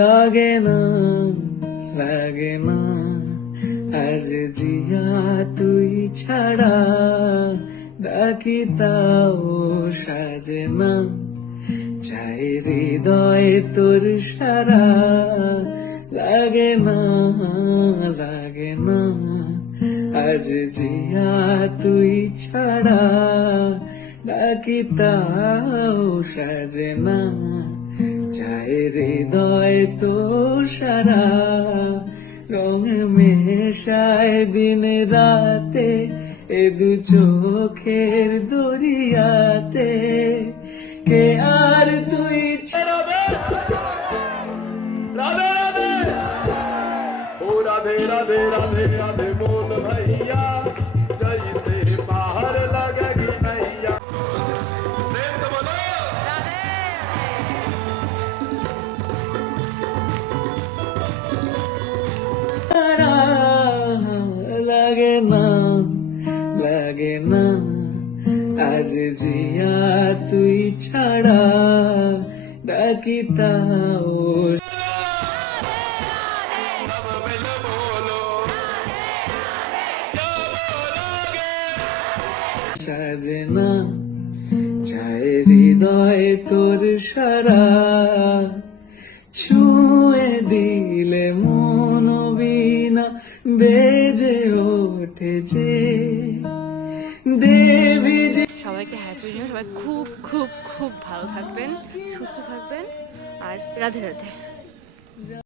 লাগে না লাগে না আজ জিয়া তুই ছাড়া ডাকি তাও সাজে না চাই হৃদয় তোর সারা লাগে না আজ জিয়া তুই ছাড়া ডাকি তাও সাজে না চাই হৃদয় তোর সারা রং মেশায় দিন রাতে এ দু চোখের দরিয়াতে কে আর তুই राधे राधे ओ राधे राधे राधे राधे बोल भैया जैसे बाहर लगेगी नैया प्रेम से बोलो লাগে না আজ জিয়া তুই ছাড়া ডাকি তাও সাজে না চায় হৃদয় তোর সারা ছুঁয়ে দিলে মন বিনা বেজে ওঠে যে দেবী যে সবাইকে হ্যাপি নিউ, সবাই খুব খুব খুব ভালো থাকবেন, সুস্থ থাকবেন, আর রাধে রাধে।